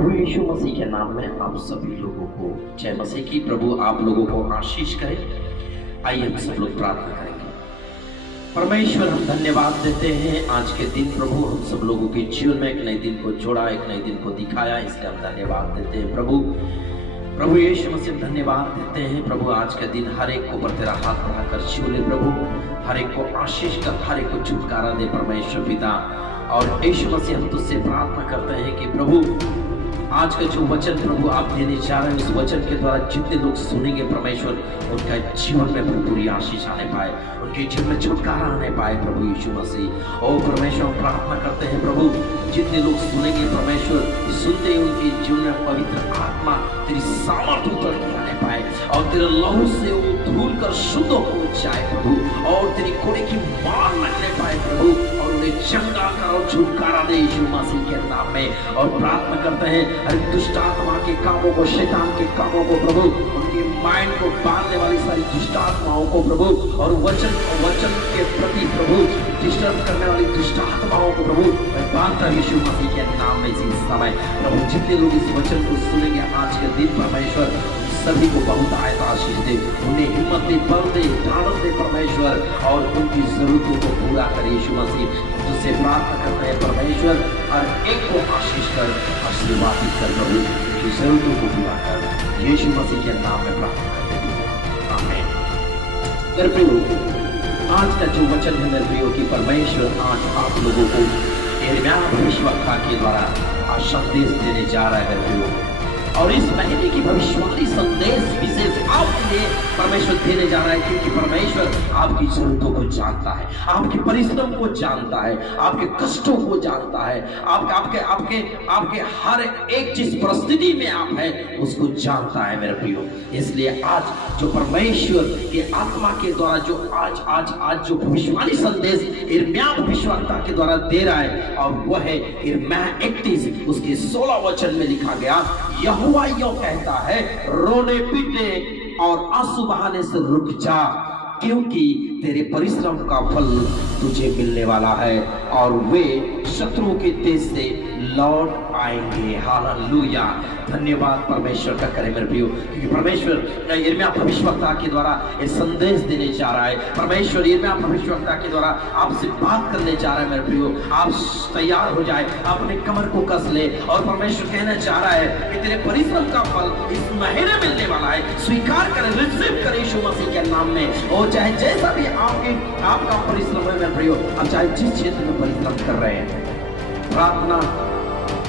प्रभु यीशु मसीह के नाम में आप सभी लोगों को जय मसीह की। प्रभु आप लोगों को आशीष करे। आइए हम सब लोग प्रार्थना करेंगे। परमेश्वर हम धन्यवाद देते हैं आज के दिन। प्रभु हम सब लोगों के जीवन में एक नए दिन को जोड़ा, एक नए दिन को दिखाया, इसलिए हम धन्यवाद देते हैं। प्रभु यीशु मसीह धन्यवाद देते हैं। प्रभु आज का दिन हर एक को ऊपर तेरा हाथ बढ़ाकर छू ले प्रभु, हर एक को आशीष कर, हर एक को छुटकारा दे परमेश्वर पिता। और यीशु मसीह हम तुझसे प्रार्थना करते हैं कि प्रभु आज का जो वचन प्रभु आप देने जा रहे हैं, उस वचन के द्वारा जितने लोग सुनेंगे परमेश्वर, उनका जीवन में भरपूरी आशीष आने पाए, उनके जीवन में छुटकारा आने पाए प्रभु यीशु मसीह। और परमेश्वर हम प्रार्थना करते हैं प्रभु जितने लोग सुनेंगे परमेश्वर, सुनते ही उनके जीवन में पवित्र आत्मा तेरी सामर्थ्य उतर के आने पाए और तेरे लहू से वो धूल कर शुद्ध हो जाए प्रभु, और तेरी कोड़े की मार लगने पाए प्रभु, और उन्हें चंगा कर और छुटकारा दे यीशु मसीह के नाम में। और प्रार्थना करते हैं हर दुष्ट आत्मा के कामों को, शैतान के कामों को प्रभु, उनके माइंड को बांधने वाली सारी दुष्ट आत्माओं को प्रभु, और वचन के प्रति प्रभु डिस्टर्ब करने वाली दुष्ट आत्माओं को प्रभु मैं बांधता यीशु मसीह के नाम में इसी समय। प्रभु जितने लोग इस वचन को सुनेंगे आज के दिन परमेश्वर, सभी को बहुत आयत आशीष दे, उन्हें हिम्मत दे, बल दे, ढाढ़स दे परमेश्वर, और उनकी जरूरतों को पूरा करे यीशु मसीह। तुझसे प्रार्थना करते हैं परमेश्वर, हर एक को आशीष कर, आशीर्वादित कर प्रभु, उनकी जरूरतों को पूरा कर यीशु मसीह के नाम में प्रार्थना करते हैं, आमीन। मेरे प्रियो, आज का जो वचन है मेरे प्रियो की परमेश्वर आज आप लोगों को यिर्मयाह भविष्यवक्ता के द्वारा आज संदेश देने जा रहा है मेरे प्रियो। और इस महीने की भविष्यवाणी संदेश विशेष आपके लिए परमेश्वर देने जा रहा है, क्योंकि परमेश्वर आपकी जरूरतों को जानता है, आपके परिश्रम को जानता है, आपके कष्टों को जानता है, आपके हर एक जिस परिस्थिति में आप हैं उसको जानता है मेरे प्रियो। इसलिए आज जो परमेश्वर के आत्मा के द्वारा जो आज जो भविष्यवाणी संदेश यिर्मयाह भविष्यवक्ता के द्वारा दे रहा है, और वह है यिर्मयाह 31 उसके 16 वचन में लिखा गया, यहोवा यूं कहता है, रोने पीटने और आंसू बहाने से रुक जा, क्योंकि तेरे परिश्रम का फल तुझे मिलने वाला है और वे शत्रुओं के देश से लौट आएंगे। हालेलुया। धन्यवाद परमेश्वर का करें मेरे प्रियो, क्योंकि परमेश्वर यिर्मयाह भविष्यवक्ता के द्वारा ये संदेश देने जा रहा है। परमेश्वर यिर्मयाह भविष्यवक्ता के द्वारा आपसे बात करने जा रहा है मेरे प्रियो। आप तैयार हो जाए, अपने कमर को कस ले, और परमेश्वर कहना चाह रहा है कि तेरे परिश्रम का फल इस महीने मिलने वाला है। स्वीकार करें, रिसीव करें यीशु मसीह के नाम में। और चाहे जैसा भी आपका परिश्रम है मेरे प्रियो, आप चाहे जिस क्षेत्र में परिश्रम कर रहे हैं, प्रार्थना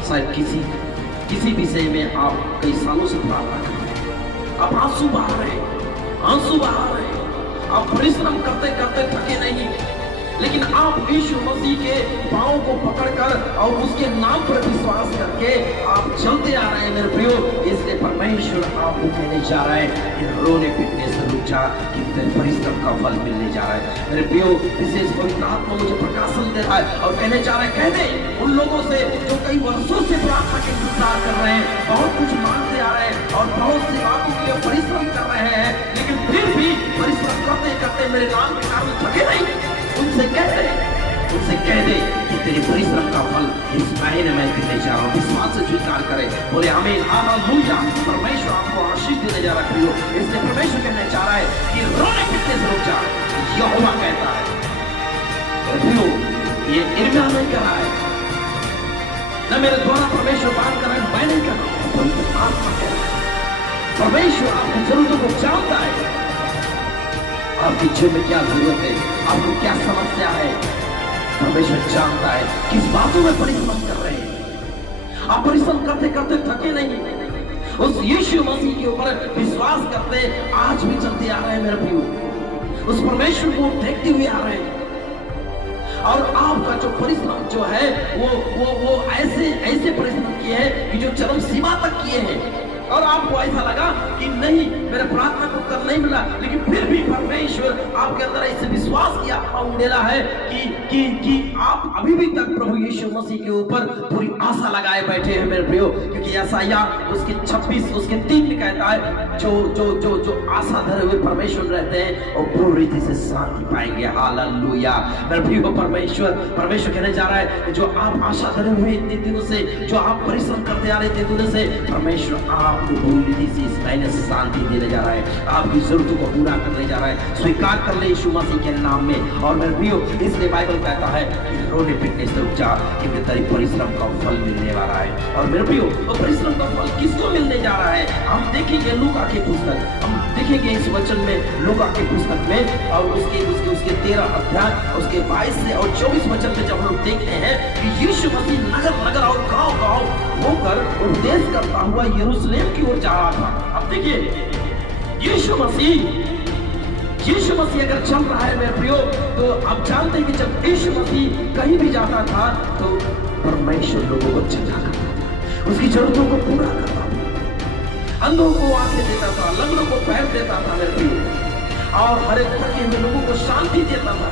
शायद किसी विषय में आप कई सालों से प्रार्थना कर रहे हैं, आप आंसू बहा रहे हैं, आप परिश्रम करते करते थके नहीं, लेकिन आप यीशु मसीह के पांव को पकड़कर और उसके नाम पर विश्वास करके आप चलते आ रहे हैं मेरे प्रियो। इसलिए परमेश्वर आपको कहने जा रहा है कि रोने पीटने से रुक जा, कि तेरे परिश्रम का फल मिलने जा रहा है मेरे प्रियो। विशेष पवित्र आत्मा मुझे प्रकाशन दे रहा है और कहने जा रहा है, कह दे उन लोगों से जो कई वर्षों से प्रार्थना के इंतजार कर रहे हैं, बहुत कुछ मांगते आ रहे हैं और बहुत सी बातों के लिए परिश्रम कर रहे हैं, लेकिन फिर भी परिश्रम करते करते मेरे नाम के कारण थके नहीं। उनसे कह दे कि तेरे परिश्रम का फल इस महीने में देने जा रहा हूं। विश्वास से स्वीकार करे, बोले आमीन, हालेलुया। परमेश्वर आपको आशीष देने जा रहा है प्रियो। इसलिए परमेश्वर कहने जा रहा है कि रोने पीटने से रुक जा, यहोवा कहता है। प्रियो, ये यिर्मयाह नहीं कह रहा है, न मेरे द्वारा परमेश्वर बात कर रहा है, मैं नहीं कर रहा हूं, पवित्र आत्मा कह रहा है। परमेश्वर आपकी जरूरतों को जानता है, आपकी जीवन में क्या जरूरत है, आपको क्या समस्या है, परमेश्वर जानता है। किस बातों में परिश्रम कर रहे हैं, आप परिश्रम करते करते थके नहीं, उस यीशु मसीह के ऊपर विश्वास करते आज भी चलते आ रहे हैं मेरे प्रियो। उस परमेश्वर को देखते हुए आ रहे हैं, और आपका जो परिश्रम जो है वो ऐसे परिश्रम किए हैं कि जो चरम सीमा तक किए हैं, और आपको ऐसा लगा कि नहीं मेरे प्रार्थना को उत्तर नहीं मिला, लेकिन फिर भी परमेश्वर आपके अंदर ऐसे विश्वास किया और उड़ेला है कि आप अभी भी तक प्रभु यीशु मसीह के ऊपर पूरी आशा लगाए बैठे हैं मेरे प्रियो, क्योंकि यशायाह उसके 26 उसके 3 में कहता है जो जो जो जो आशा धरे हुए परमेश्वर रहते हैं और पूरी रीति से शांति पाएंगे। हालेलुया मेरे प्रियो, परमेश्वर कहने जा रहा है कि जो आप आशा धरे हुए इतने दिनों से, जो आप परिश्रम करते आ रहे इतने दिनों से, परमेश्वर आपको पूरी रीति से इस महीने से शांति देने जा रहा है, आपकी जरूरतों को पूरा करने जा रहा है। स्वीकार कर ले यीशु मसीह के नाम में। और मेरे प्रियो, इसलिए बाइबल कहता है रोने पिटने से रुक जा, क्योंकि तेरी परिश्रम का फल मिलने वाला है। और मेरे प्रियो, वो परिश्रम का फल किसको मिलने जा रहा है? हम देखेंगे लूका की पुस्तक, हम देखेंगे इस वचन में, लूका की पुस्तक में, और उसके 13 अध्याय उसके 22 से और 24 वचन में जब हम लोग देखते हैं कि यीशु मसीह नगर नगर और गांव गांव होकर उपदेश करता हुआ यरूशलेम की ओर जा रहा था। अब देखिए, यीशु मसीह अगर चल रहा है मेरे प्रियो, तो आप जानते हैं कि जब यीशु मसीह कहीं भी जाता था तो परमेश्वर लोगों को चंगा करता था, उसकी जरूरतों को पूरा करता था, अंधों को आंखें देता था, लंगड़ों को पैर देता था मेरे प्रियो, और हर एक थके हुए लोगों को शांति देता था।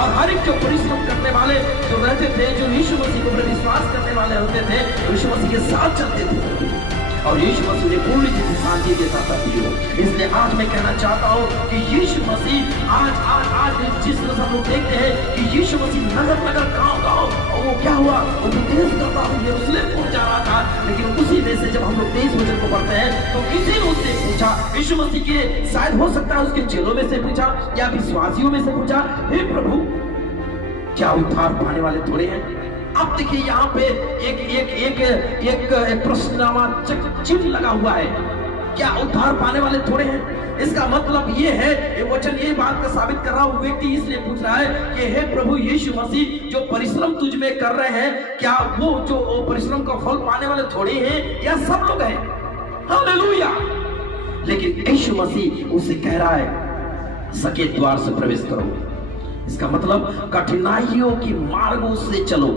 और हर एक जो परिश्रम करने वाले जो रहते थे, जो यीशु मसीह को विश्वास करने वाले होते थे, यीशु मसीह के साथ चलते थे, और यीशु मसीह ने पूरी जितनी शांति देता था। इसलिए आज मैं कहना चाहता हूँ कि यीशु मसीह आज जिस तरह हम लोग देखते हैं कि यीशु मसीह नगर नगर गांव और वो क्या हुआ, वो उपदेश करता हुआ यरूशलेम पहुंच जा रहा था। लेकिन उसी में से जब हम लोग 23 वचन को पढ़ते हैं तो किसी ने उससे पूछा, यीशु मसीह के शायद हो सकता है उसके चेलों में से पूछा या विश्वासियों में से पूछा, हे प्रभु क्या उद्धार पाने वाले थोड़े हैं? अब देखिए यहाँ पे एक प्रश्नवाचक चिन्ह लगा हुआ है, क्या उद्धार पाने वाले थोड़े हैं? इसका मतलब ये है, ये वचन ये बात का साबित कर रहा हूँ, व्यक्ति इसलिए पूछ रहा है कि हे प्रभु यीशु मसीह जो परिश्रम तुझ में कर रहे हैं, क्या वो जो परिश्रम का फल पाने वाले थोड़े हैं या सब लोग हैं? हालेलुया। लेकिन यीशु मसीह उसे कह रहा है सके द्वार से प्रवेश करो। इसका मतलब कठिनाइयों की मार्गों से चलो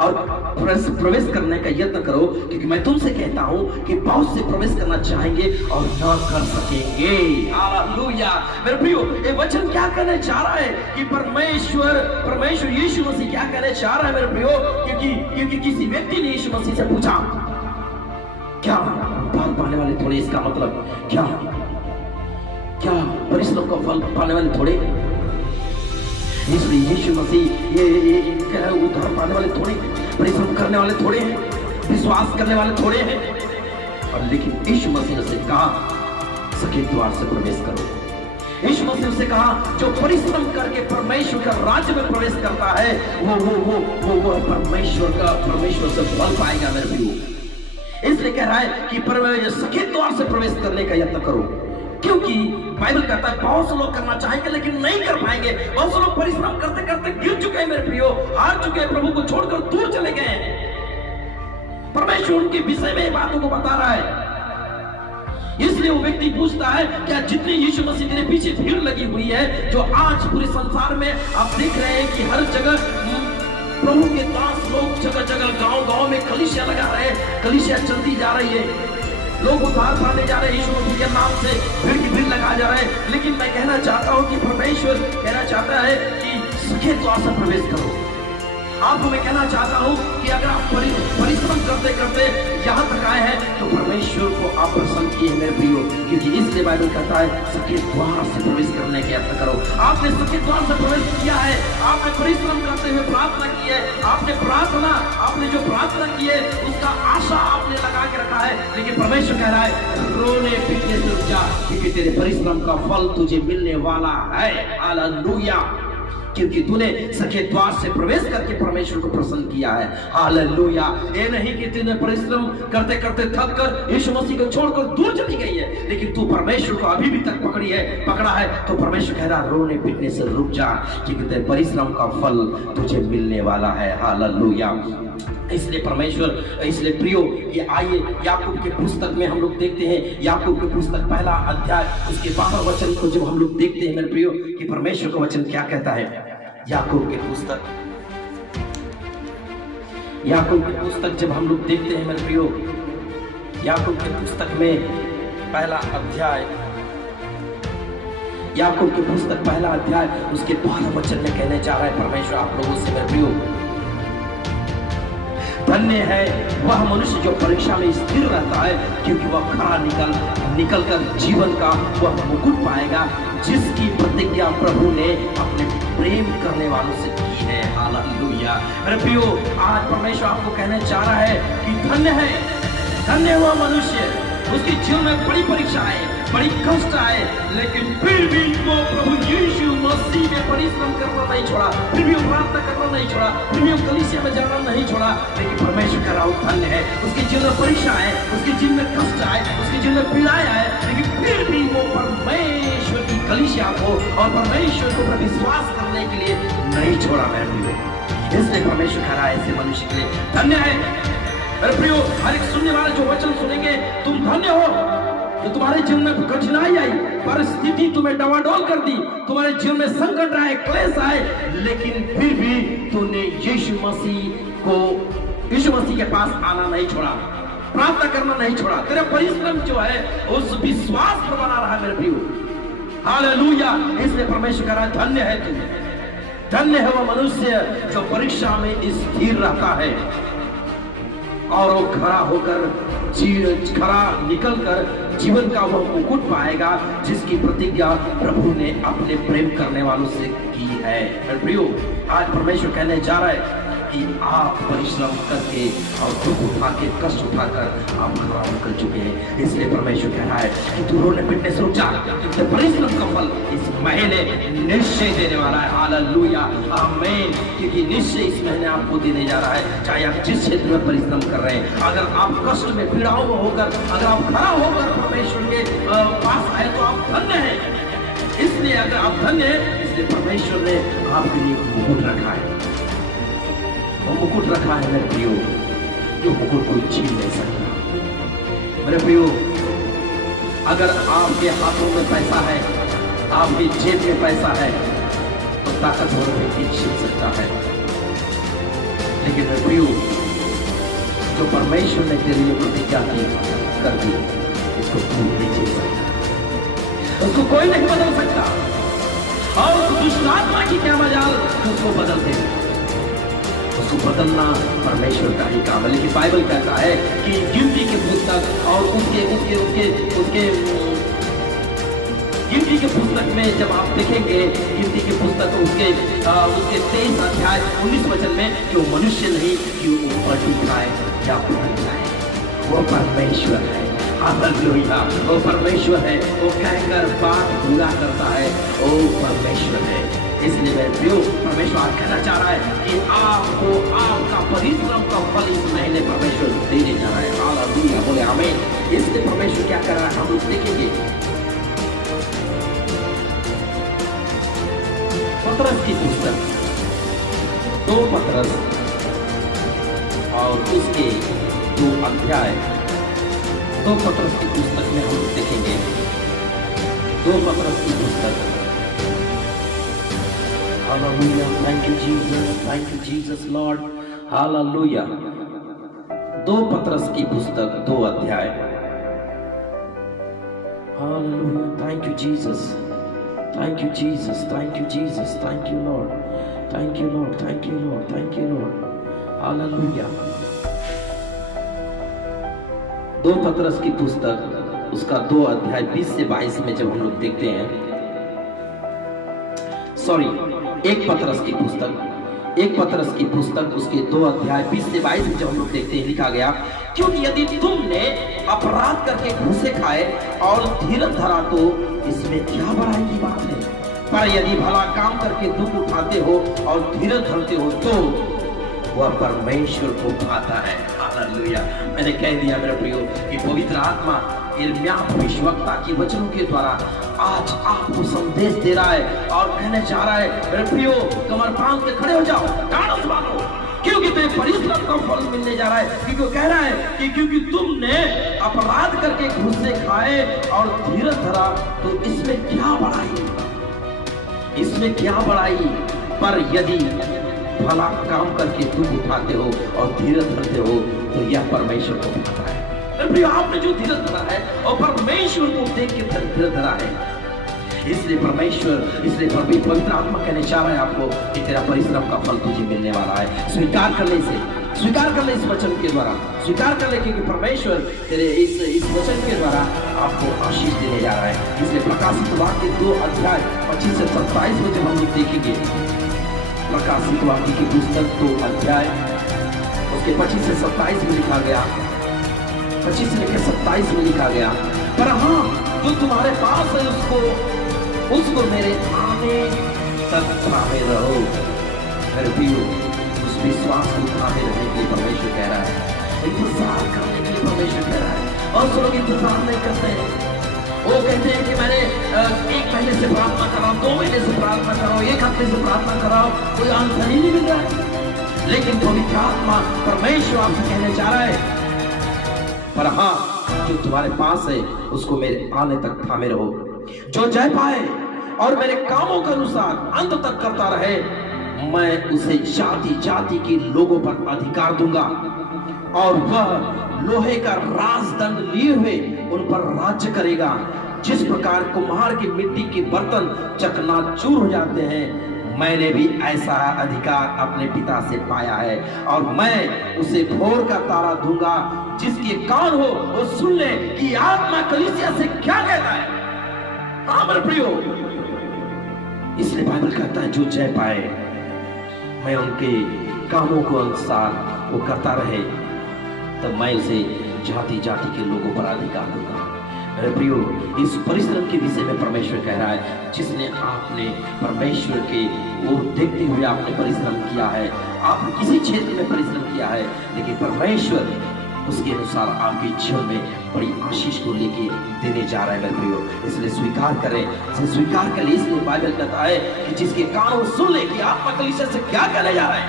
और प्रवेश करने का यत्न करो, क्योंकि मैं तुमसे कहता हूं कि बहुत से प्रवेश करना चाहेंगे और न कर सकेंगे। हालेलुया मेरे प्रियो, ये वचन क्या कहने चाह रहा है कि परमेश्वर यीशु मसीह क्या कहने चाह रहा है मेरे प्रियो, क्योंकि किसी व्यक्ति ने यीशु मसीह से पूछा क्या उद्धार पाने वाले थोड़े? इसका मतलब क्या परिश्रम का फल पाने वाले थोड़े? इसलिए यीशु मसीह ये कह रहे उद्धार पाने वाले थोड़े, परिश्रम करने वाले थोड़े हैं, विश्वास करने वाले थोड़े हैं। और लेकिन यीशु मसीह ने कहा सके द्वार से प्रवेश करो। यीशु मसीह से कहा जो परिश्रम करके परमेश्वर का राज्य में प्रवेश करता है वो परमेश्वर से फल पाएगा मेरे प्रियो। इसलिए कह रहा है कि सके द्वार से प्रवेश करने का यत्न करो, क्योंकि बाइबल कहता है बहुत से लोग करना चाहेंगे लेकिन नहीं कर पाएंगे। बहुत से लोग परिश्रम करते करते गिर चुके हैं मेरे प्रियो, हार चुके हैं, प्रभु को छोड़कर दूर चले गए हैं। परमेश्वर उनके विषय में बातों को बता रहा है। इसलिए वो व्यक्ति पूछता है क्या जितनी यीशु मसीह के पीछे भीड़ लगी हुई है, जो आज पूरे संसार में आप देख रहे हैं कि हर जगह प्रभु के दास लोग जगह जगह गांव गांव में कलीसिया लगा रहे हैं, कलीसिया चलती जा रही है, लोग उद्धार पाने जा रहे हैं यीशु मसीह के नाम से, भीड़ की भीड़ लगा जा रहे हैं। लेकिन मैं कहना चाहता हूं कि परमेश्वर कहना चाहता है कि सके द्वार से प्रवेश करो। आपको मैं कहना चाहता हूं कि अगर आप परिश्रम करते करते यहाँ तक आए हैं तो परमेश्वर को आप प्रसन्न किए मेरे प्रियो, क्योंकि इसलिए बाइबल कहता है सके द्वार से प्रवेश करने के यत्न करो। आपने सके द्वार से प्रवेश किया है, आपने परिश्रम करते हुए प्रार्थना की है, आपने जो प्रार्थना की है उसका आशा आपने लगा के रखा है, लेकिन परमेश्वर कह रहा है रोने पीटने से रुक जा, क्योंकि तेरे परिश्रम का फल तुझे मिलने वाला है। हालेलुया, क्योंकि तूने सके द्वार से प्रवेश करके परमेश्वर को प्रसन्न किया है। हालेलुया, ये नहीं कि तूने परिश्रम करते करते थक कर यीशु मसीह को छोड़कर दूर चली गई है, लेकिन तू परमेश्वर को अभी भी तक पकड़ा है, तो परमेश्वर कह रहा रोने पीटने से रुक जा, क्योंकि तेरे परिश्रम का फल तुझे मिलने वाला है। हालेलुया। इसलिए प्रियो, ये आइए याकूब के पुस्तक में हम लोग देखते हैं, याकूब के पुस्तक पहला अध्याय उसके 12 वचन को जब हम लोग देखते हैं मेरे प्रियो कि परमेश्वर का वचन क्या कहता है। याकूब के पुस्तक जब हम लोग देखते हैं मेरे प्रियो, याकूब के पुस्तक में पहला अध्याय, याकूब की पुस्तक पहला अध्याय उसके 12 वचन में कहने जा रहा है परमेश्वर आप लोगों से मेरे प्रियो, धन्य है वह मनुष्य जो परीक्षा में स्थिर रहता है, क्योंकि वह खरा निकल कर जीवन का वह मुकुट पाएगा, जिसकी प्रतिज्ञा प्रभु ने अपने प्रेम करने वालों से की है। हालेलुया। मेरे प्रियो, आज परमेश्वर आपको कहने चाह रहा है कि धन्य हुआ मनुष्य, उसके जीवन में बड़ी परीक्षा आए, बड़ी कष्ट आए, लेकिन फिर भी वो प्रभु यीशु मसीह में परिश्रम करना नहीं छोड़ा, फिर भी प्रार्थना करना नहीं छोड़ा, फिर भी कलीसिया में जाना नहीं छोड़ा। लेकिन परमेश्वर का राउत धन्य है, उसके जीवन में परीक्षा आए, उसके जीवन में कष्ट आए, उसके जीवन में पीड़ाएं आए, लेकिन फिर भी वो परमेश्वर की कलीसिया को और परमेश्वर को विश्वास करने के लिए नहीं छोड़ा। मेरे इसलिए परमेश्वर कह रहा है ऐसे मनुष्य के लिए धन्य है। मेरे प्रियो, हर एक सुनने वाले जो वचन सुनेंगे, तुम धन्य हो जो तुम्हारे जीवन में कठिनाई आई, परिस्थिति तुम्हें डवाडोल कर दी, तुम्हारे जीवन में संकट आए, क्लेश आए, लेकिन फिर भी तूने यीशु मसीह के पास आना नहीं छोड़ा, प्रार्थना करना नहीं छोड़ा। तेरा परिश्रम जो है उस विश्वास पर बना रहा है। मेरे प्रियो, हालेलुया। इसलिए परमेश्वर कह रहा है धन्य है तू, धन्य है वह मनुष्य जो परीक्षा में स्थिर रहता है और वो खरा निकल कर जीवन का वह मुकुट पाएगा, जिसकी प्रतिज्ञा प्रभु ने अपने प्रेम करने वालों से की है। प्रियो, आज परमेश्वर कहने जा रहा है कि आप परिश्रम करके और दुख उठा के कष्ट उठाकर आप खरा निकल चुके हैं। इसलिए परमेश्वर कह रहा है कि तू रोने पिटने से रुक जा, तुझे परिश्रम का फल इस महीने निश्चय देने वाला है। हालेलुया, आमीन। क्योंकि निश्चय इस महीने आपको देने जा रहा है, चाहे आप जिस क्षेत्र में परिश्रम कर रहे हैं। अगर आप कष्ट में पीड़ाओं में होकर अगर आप खड़ा होकर परमेश्वर के पास आए तो आप धन्य हैं। इसलिए अगर आप धन्य हैं, इसलिए परमेश्वर ने आपके लिए मुकुट रखा है, वो मुकुट रखा है। मेरे प्रियो, जो मुकुट कोई छीन नहीं सकता। मेरे प्रियो, अगर आपके हाथों में पैसा है, आपकी जेब में पैसा है, तो ताकतवर व्यक्ति छीन सकता है, लेकिन मेरे प्रियो, जो परमेश्वर ने तेरे लिए प्रतिज्ञा की कर दी, इसको कोई नहीं छीन सकता, उसको कोई नहीं बदल सकता। और उस दुष्ट आत्मा की क्या मजाल उसको बदल दे, उसको बदलना परमेश्वर का ही काम है। लेकिन बाइबल कहता है कि गिनती के पुस्तक और उसके गिनती के पुस्तक में जब आप देखेंगे, गिनती के पुस्तक उसके 23 अध्याय 19 वचन में, कि वो मनुष्य नहीं कि वो पलटी खाए या पलट जाए, वो परमेश्वर है। हालेलुया, वो परमेश्वर है, वो कहकर बात पूरा करता है, वो परमेश्वर है। इसलिए मेरे प्रियो, परमेश्वर आज कहना चाह रहा है कि आपको आपका परिश्रम का फल इस महीने परमेश्वर देने जा रहा है। हालेलुया, बोले आमीन। इसलिए परमेश्वर क्या कर रहा है, हम लोग देखेंगे। पतरस की पुस्तक 2 पतरस और उसके 2 अध्याय, 2 पतरस की पुस्तक में हम लोग देखेंगे। 2 पतरस की पुस्तक, hallelujah, thank you Jesus Lord, hallelujah. 2 पतरस की पुस्तक 2 अध्याय, hallelujah, thank you Jesus, thank you Jesus, thank you Jesus, thank you Lord, thank you Lord, thank you Lord, thank you Lord, hallelujah. 2 पतरस की पुस्तक उसका 2 अध्याय 20 से 22 में जब हम लोग देखते हैं, सॉरी 1 पतरस की पुस्तक उसके 2 अध्याय 20 से 22 में जब हम लोग देखते हैं, लिखा गया, क्योंकि यदि तुमने अपराध करके घूसे खाए और धीरज धरा तो इसमें क्या बड़ाई की बात है, पर यदि भला काम करके दुख उठाते हो और धीरज धरते हो तो वह परमेश्वर को पाता है। हालेलुया। मैंने कह दिया मेरे प्रियो कि पवित्र आत्मा यिर्मयाह भविष्यवक्ता की वचनों के द्वारा आज आपको संदेश दे रहा है और कहने जा रहा है, मेरे प्रियो, कमर बांध के खड़े हो जाओ, डांस मारो, क्योंकि तुम्हें परिश्रम का फल मिलने जा रहा है। क्योंकि वो कह रहा है कि क्योंकि तुमने अपराध करके घूसे खाए और धीरज धरा तो इसमें क्या बड़ाई, इसमें क्या बड़ाई, पर यदि भला काम करके दुख उठाते हो और धीरज धरते हो तो यह परमेश्वर को पता है। प्रिय, आपने जो धीरज धरा है और परमेश्वर को देख के धीरज धरा है, इसलिए परमेश्वर, इसलिए पवित्र आत्मा कहने चाह रहा है आपको कि तेरा परिश्रम का फल तुझे मिलने वाला है। स्वीकार कर ले इसे, स्वीकार कर ले इस वचन के द्वारा, स्वीकार कर ले, क्योंकि परमेश्वर तेरे इस वचन के द्वारा आपको आशीष देने जा रहा है। इसलिए प्रकाशित वाक्य 2 अध्याय 25 से 27 में जब हम लोग देखेंगे, प्रकाशित वाक्य की पुस्तक 2 अध्याय उसके 25 से 27 में लिखा गया, 25 से लेकर 27 में लिखा गया, पर हाँ जो तुम्हारे पास है उसको मेरे आने तक थामे रहो। मेरे प्रियो, उस विश्वास को थामे रहने के लिए परमेश्वर कह रहा है, इंतजार करने के लिए परमेश्वर कह रहा है। और सब लोग इंतजार नहीं करते हैं, वो कहते हैं कि मैंने 1 महीने से प्रार्थना कर रहा हूँ, 2 महीने से प्रार्थना कर रहा हूँ, 1 हफ्ते से प्रार्थना कर रहा हूँ, कोई आंसर ही नहीं मिल रहा है। लेकिन पवित्र आत्मा परमेश्वर आपसे कहने जा रहा है, पर हाँ जो तुम्हारे पास है उसको मेरे आने तक थामे रहो। जो जय पाए और मेरे कामों के अनुसार अंत तक करता रहे, मैं उसे जाति जाति के लोगों पर अधिकार दूंगा और वह लोहे का राजदंड लिए हुए उन पर राज्य करेगा। जिस प्रकार कुम्हार की मिट्टी के बर्तन चकनाचूर हो जाते हैं, मैंने भी ऐसा अधिकार अपने पिता से पाया है, और मैं उसे भोर का तारा दूंगा। जिसके कान हो वो सुन ले कि आत्मा कलीसिया से क्या कहता है। हाँ मेरे प्रियो, इसलिए बाइबल कहता है जो जय पाए, मैं उनके कामों को अनुसार वो करता रहे, तब मैं उसे जाति जाति के लोगों पर अधिकार दूंगा। मेरे प्रियो, इस परिश्रम के विषय में परमेश्वर कह रहा है, जिसने आपने परमेश्वर के वो देखते हुए आपने परिश्रम किया है, आपने किसी क्षेत्र में परिश्रम किया है, लेकिन परमेश्वर उसके अनुसार आपके जीवन में बड़ी आशीष को लेके देने जा रहा है। मेरे प्रियो, इसलिए स्वीकार करें, स्वीकार कर ले। इसलिए बाइबल कहता है कि जिसके कान वो सुन ले कि आत्मा कलीसिया से क्या कहने जा रहा है।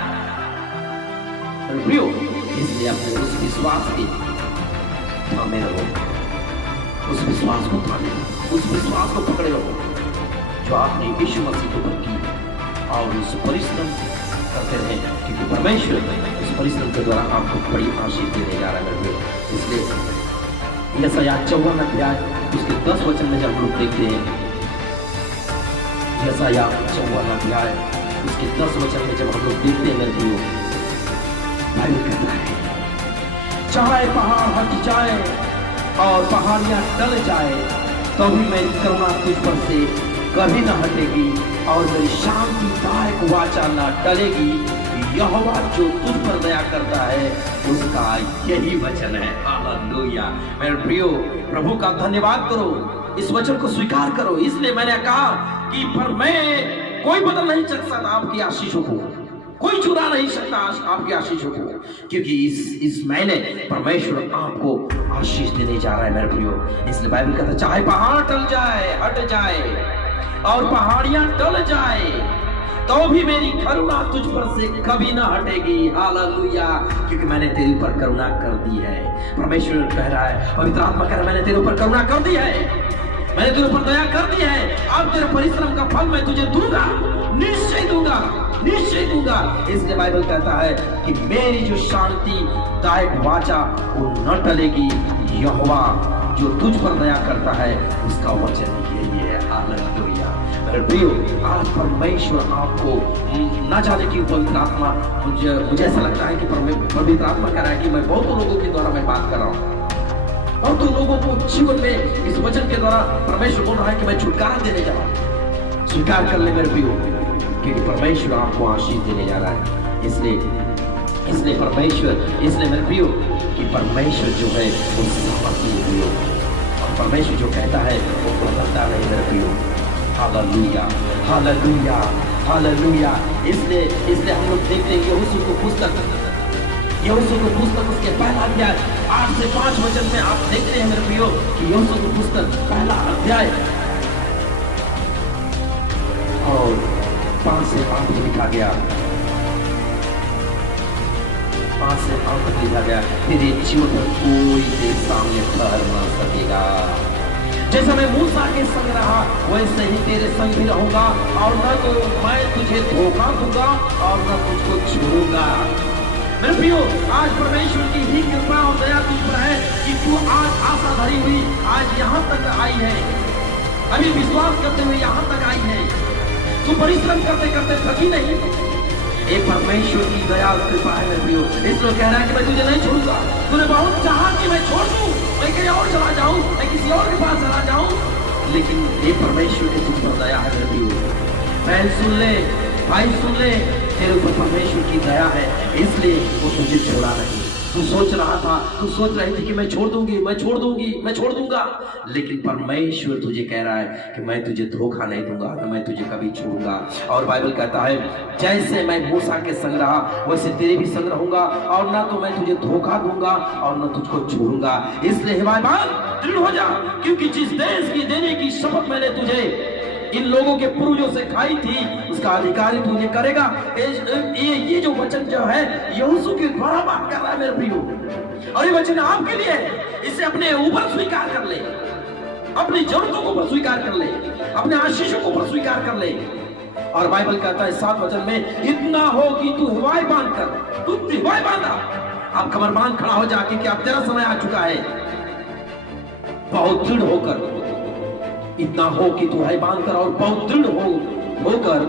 मेरे प्रियो, इसलिए अपने उस विश्वास के थामे रहो, उस विश्वास को थामे रहो, उस विश्वास को पकड़े रहो जो आपने यीशु मसीह के ऊपर की, और उस परिश्रम करते रहे, क्योंकि परमेश्वर उस परिश्रम के द्वारा आपको बड़ी आशीष देने जा रहा है। इसलिए यशायाह 54 अध्याय उसके 10 वचन में जब हम लोग देखते हैं, यशायाह 54 अध्याय उसके 10 वचन में जब हम लोग देखते हैं, मेरे प्रियो, बाइबल कहता है, चाहे पहाड़ हट जाए और पहाड़ियां टल जाए, तो भी मेरी करुणा तुझ पर से कभी न हटेगी और मेरी शांतिदायक वाचा न टलेगी। यहोवा जो तुझ पर दया करता है उसका यही वचन है। हालेलुया। मेरे प्रियो, प्रभु का धन्यवाद करो, इस वचन को स्वीकार करो। इसलिए मैंने कहा कि पर मैं कोई बदल नहीं सकता आपकी आशीषों को, कोई चुरा नहीं सकता आपकी आशीषों को, क्योंकि इस महीने परमेश्वर आपको आशीष देने जा रहा है। मेरे प्रियो, इसलिए बाइबल कहता है, चाहे पहाड़ टल जाए, हट जाए और पहाड़ियां टल जाए, तो भी मेरी करुणा तुझ पर से कभी ना हटेगी। हालेलुया, क्योंकि मैंने तेरे ऊपर करुणा कर दी है। परमेश्वर कह रहा है, पवित्र आत्मा कह रहा है, मैंने तेरे ऊपर करुणा कर दी है, मैंने तेरे ऊपर दया कर दी है। अब तेरे परिश्रम का फल मैं तुझे दूंगा, निश्चय दूंगा, निश्चय दूंगा। इसलिए बाइबल कहता है कि मेरी जो शांति दायक वाचा वो न टलेगी। यहोवा जो तुझ पर दया करता है उसका वचन यही है। हालेलुया। मेरे प्रियो, आज परमेश्वर आपको न जाने की पवित्र आत्मा, मुझे ऐसा लगता है कि पवित्र आत्मा कह रहा है कि मैं बहुत लोगों के द्वारा मैं बात कर रहा हूँ, और तो लोगों को जीवन में इस वचन के द्वारा परमेश्वर बोल रहा है कि मैं छुटकारा देने जा रहा हूं। स्वीकार कर ले मेरे प्रियो, क्योंकि परमेश्वर आपको आशीष देने जा रहा है। इसलिए परमेश्वर, इसलिए मेरे प्रियो कि परमेश्वर जो है वो सामर्थ्य प्रियो, और परमेश्वर जो कहता है वो बदलता नहीं मेरे प्रियो। Hallelujah, hallelujah, hallelujah. इसलिए हम लोग देखते हैं यहोशू की पुस्तक उसके पहला अध्याय 8 से 5 वचन में आप देखते हैं मेरे प्रियो कि यहोशू की पुस्तक पहला अध्याय और 5 से 8 में लिखा गया, 5 से 8 तक लिखा गया, तेरे जीवन पर कोई तेरे सामने ठहर न सकेगा। जैसा मैं मूसा के संग रहा वैसे ही तेरे संग भी रहूंगा, और न तो मैं तुझे धोखा दूंगा और न तुझको छोड़ूंगा। मेरे प्रियो, आज परमेश्वर की ही कृपा और दया तुझ पर है कि तू आज आशा धरी हुई आज यहाँ तक आई है। अभी विश्वास करते हुए यहाँ तक आई है, तू परिश्रम करते करते थकी नहीं। एक परमेश्वर की दया और कृपा है मेरे प्रियो, इसलिए कह रहा है कि मैं तुझे नहीं छोड़ूंगा। तूने बहुत चाहा कि मैं छोड़ दूं, मैं कहीं और चला जाऊं, मैं किसी और के पास चला जाऊं, लेकिन ये परमेश्वर की तुझ पर दया है मेरे प्रियो। बहन सुन ले, भाई सुन ले, तेरे ऊपर परमेश्वर की दया है, इसलिए वो तुझे छोड़ा नहीं। तू सोच रहा था, तू सोच रही थी कि मैं छोड़ दूंगी, मैं छोड़ दूंगी, मैं छोड़ दूंगा, लेकिन परमेश्वर तुझे कह रहा है कि मैं तुझे धोखा नहीं दूंगा, मैं तुझे कभी छोड़ूंगा। और बाइबल कहता है जैसे मैं मूसा के संग रहा वैसे तेरे भी संग रहूंगा, और ना तो मैं तुझे धोखा दूंगा और ना तुझको छोड़ूंगा। इसलिए हे भाई दृढ़ हो जा, क्योंकि जिस देश की देने की शपथ मैंने तुझे इन लोगों के पूर्वजों से खाई थी, उसका अधिकारी तुझे करेगा। ये जो वचन जो है यहोशू के द्वारा बात कर रहा है मेरे प्रियो, और ये वचन आपके लिए है। इसे अपने ऊपर स्वीकार कर ले, अपनी जरूरतों को स्वीकार कर ले, अपने आशीषों को स्वीकार कर ले। और बाइबल कहता है 7 वचन में, इतना हो कि तू हवाई बांध कर, तू हवाई बांधा। आप कमर बांध खड़ा हो जाके कि अब तेरा समय आ चुका है, बहुत दृढ़ होकर, इतना हो कि तू है बांध कर और बहुत दृढ़ होकर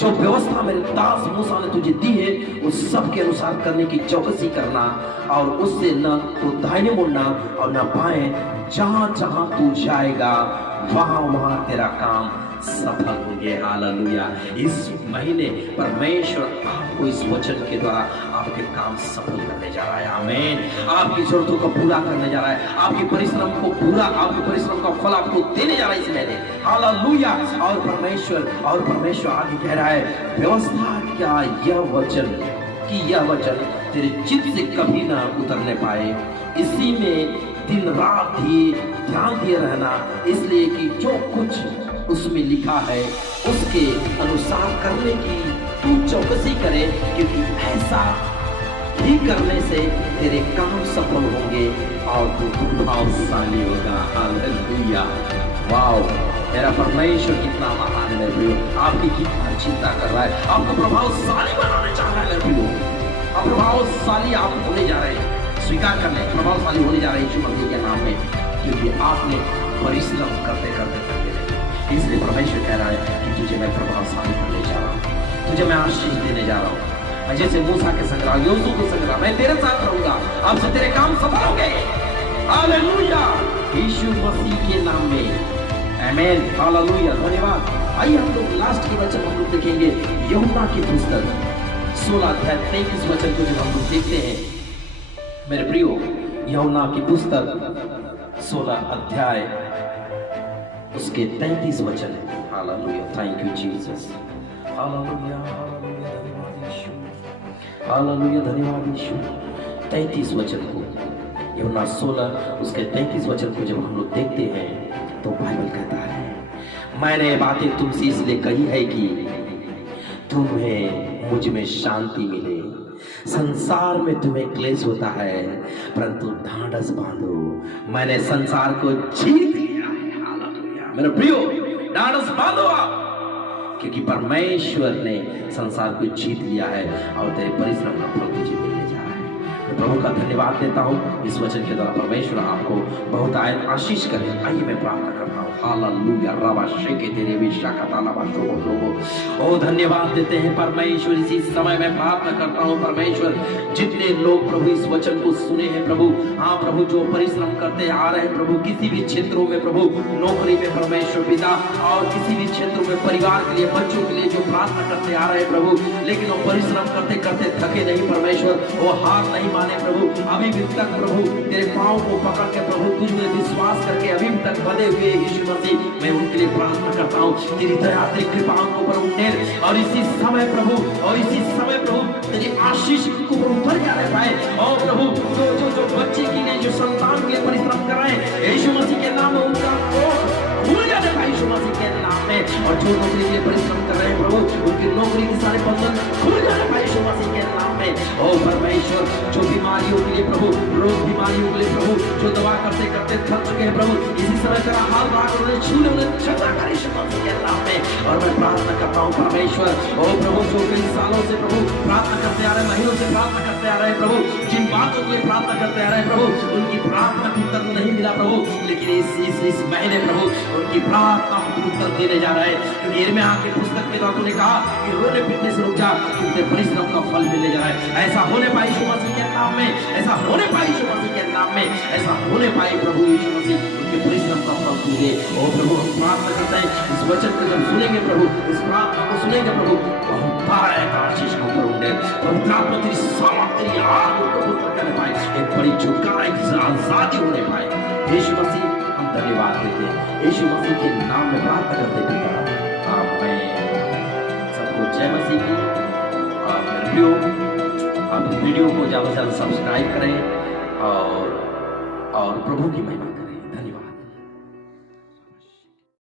जो व्यवस्था मेरे दास मूसा ने तुझे दी है उस सब के अनुसार करने की चौकसी करना, और उससे न तो दाहिने मुड़ना और न बाएं, जहां जहां तू जाएगा वहां वहां तेरा काम सफल होंगे। हालेलुया। इस महीने परमेश्वर आपको इस वचन के द्वारा आपके काम सफल करने जा रहा है। आमीन। आपकी जरूरतों को पूरा करने जा रहा है, आपके परिश्रम को पूरा, आपके परिश्रम का फल आपको देने जा रहा है इस महीने। हालेलुया। और परमेश्वर आगे कह रहा है, व्यवस्था क्या यह वचन कि यह वचन तेरे चित्त से कभी ना उतरने पाए, इसी में दिन रात ही ध्यान दिए रहना, इसलिए कि जो कुछ उसमें लिखा है उसके अनुसार करने की तू चौकसी करे, क्योंकि ऐसा ही करने से तेरे काम सफल होंगे और तू प्रभावशाली होगा। हालेलुया। वाओ, मेरा परमेश्वर कितना महान है मेरे प्रियो, आपकी कितना चिंता कर रहा है, आपको प्रभावशाली बनाना चाह रहा है मेरे प्रियो। अब प्रभावशाली आप होने जा रहे हैं, स्वीकार कर लें, प्रभावशाली होने जा रहे हैं यीशु मसीह के नाम में, क्योंकि आपने परिश्रम करते करते थके। इसलिए परमेश्वर कह रहा है कि तुझे मैं प्रभावशाली करने जा रहा हूँ, तुझे मैं आशीष देने जा रहा हूँ। जैसे मूसा के संग रहा, यहोशू के संग रहा, मैं तेरे साथ रहूंगा, अब से तेरे काम सफल होंगे। हालेलुया। यीशु मसीह के नाम में आमीन। हालेलुया। धन्यवाद। आइए हम लोग लास्ट के वचन हम लोग देखेंगे, यूहन्ना की पुस्तक 16 अध्याय 33 वचन को जब हम लोग देखते हैं मेरे प्रियो, यूहन्ना की पुस्तक 16 अध्याय उसके 33 वचन है। Hallelujah. Thank you Jesus. Hallelujah. धन्यवाद यीशु। हालेलुया। धन्यवाद यीशु। 33 वचन को, यूहन्ना 16 उसके 33 वचन को जब हम लोग देखते हैं तो बाइबल कहता है, मैंने बातें तुमसे इसलिए कही है कि तुम्हें मुझ में शांति मिले। संसार में तुम्हें क्लेश होता है, परंतु ढांढस बांधो, मैंने संसार को जीत लिया है। हालेलुया। मेरे प्रियो, ढांढस बांधो आप, क्योंकि परमेश्वर ने संसार को जीत लिया है और तेरे परिश्रम का फल तुझे मिलने जा रहा है। प्रभु का धन्यवाद देता हूँ इस वचन के द्वारा परमेश्वर आपको बहुत आशीष करे। आइए मैं प्रार्थना करता हूँ। हालेलुया। रबा शेके तेरे विशा का ताला बाशो लोगो। ओ धन्यवाद देते हैं परमेश्वर, इसी समय मैं प्रार्थना करता हूँ परमेश्वर, जितने लोग प्रभु इस वचन को सुने हैं प्रभु, हाँ प्रभु, जो परिश्रम करते आ रहे हैं प्रभु, किसी भी क्षेत्रों में प्रभु, नौकरी में परमेश्वर पिता, और किसी भी क्षेत्रों में परिवार के लिए, बच्चों के लिए जो प्रार्थना करते आ रहे हैं प्रभु, लेकिन वो परिश्रम करते करते थके नहीं परमेश्वर, वो हार नहीं माने प्रभु, अभी भी तक प्रभु तेरे पाँव को पकड़ के प्रभु तुझ में विश्वास करके अभी भी तक बने हुए यीशु मसीह, मैं उनके लिए प्रार्थना करता हूँ तेरी दया तेरी कृपा उनको पर उठेर, और इसी समय प्रभु, और इसी समय प्रभु तेरी आशीष को प्रभु भर जाने पाए। और प्रभु जो जो जो बच्चे के लिए, जो संतान के लिए परिश्रम कर रहे हैं यीशु मसीह के नाम में, उनका भूल जाने पाए यीशु मसीह के नाम में, और जो नौकरी के लिए परिश्रम कर रहे हैं प्रभु, उनकी नौकरी के सारे बंधन भूल जाने पाए यीशु मसीह के नाम में। ओ परमेश्वर, जो बीमारियों के लिए प्रभु, रोग बीमारियों के लिए प्रभु, जो दवा करते करते थक चुके हैं प्रभु, इसी समय तेरा हाथ बाहर उन्हें छू ले, उन्हें चंगा कर यीशु मसीह के नाम में। और मैं प्रार्थना करता हूँ परमेश्वर, ओ प्रभु, जो कई सालों से प्रभु प्रार्थना करते आ रहे, महीनों से प्रार्थना करते आ रहे प्रभु, जिन बातों के लिए प्रार्थना करते आ रहे प्रभु, उनकी प्रार्थना को उत्तर नहीं मिला प्रभु, लेकिन इस महीने प्रभु उनकी प्रार्थना को उत्तर देने जा रहा है, क्योंकि यिर्मयाह की पुस्तक में तो ने कहा कि रोने पीटने से रुक जा, क्योंकि परिश्रम का फल मिलने जा रहा है। ऐसा होने पाए यीशु मसीह के नाम में, ऐसा होने पाए यीशु मसीह के नाम में, ऐसा होने पाए प्रभु यीशु मसीह उनके परिश्रम का फल दे। ओ प्रभु हम प्रार्थना करते हैं, इस वचन को जब सुनेंगे प्रभु, इस प्रार्थना को सुनेंगे प्रभु, तो हम पाए आशीष को करूंगे, पवित्र आत्मा तेरी सामर्थ तेरी आग को कबूल करने पाए, एक बड़ी छुटकारा की आजादी होने पाए। यीशु मसीह हम धन्यवाद देते हैं, यीशु मसीह के नाम में प्रार्थना करते पिता, आमीन। सबको जय मसीह की। और मेरे आप वीडियो को ज़्यादा से ज़्यादा सब्सक्राइब करें और प्रभु की महिमा करें।